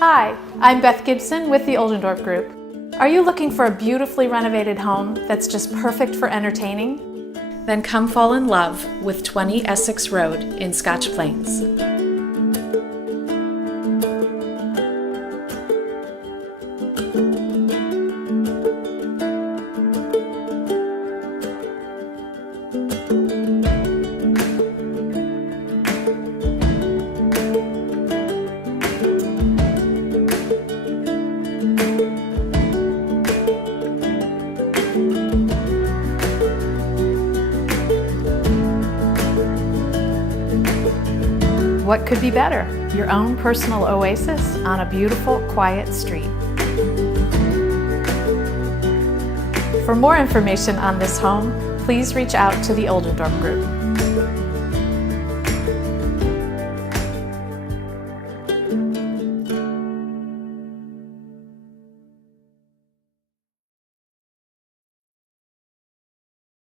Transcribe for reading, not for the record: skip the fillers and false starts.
Hi, I'm Beth Gibson with the Oldendorf Group. Are you looking for a beautifully renovated home that's just perfect for entertaining? Then come fall in love with 20 Essex Road in Scotch Plains. What could be better? Your own personal oasis on a beautiful, quiet street. For more information on this home, please reach out to the Oldendorf Group.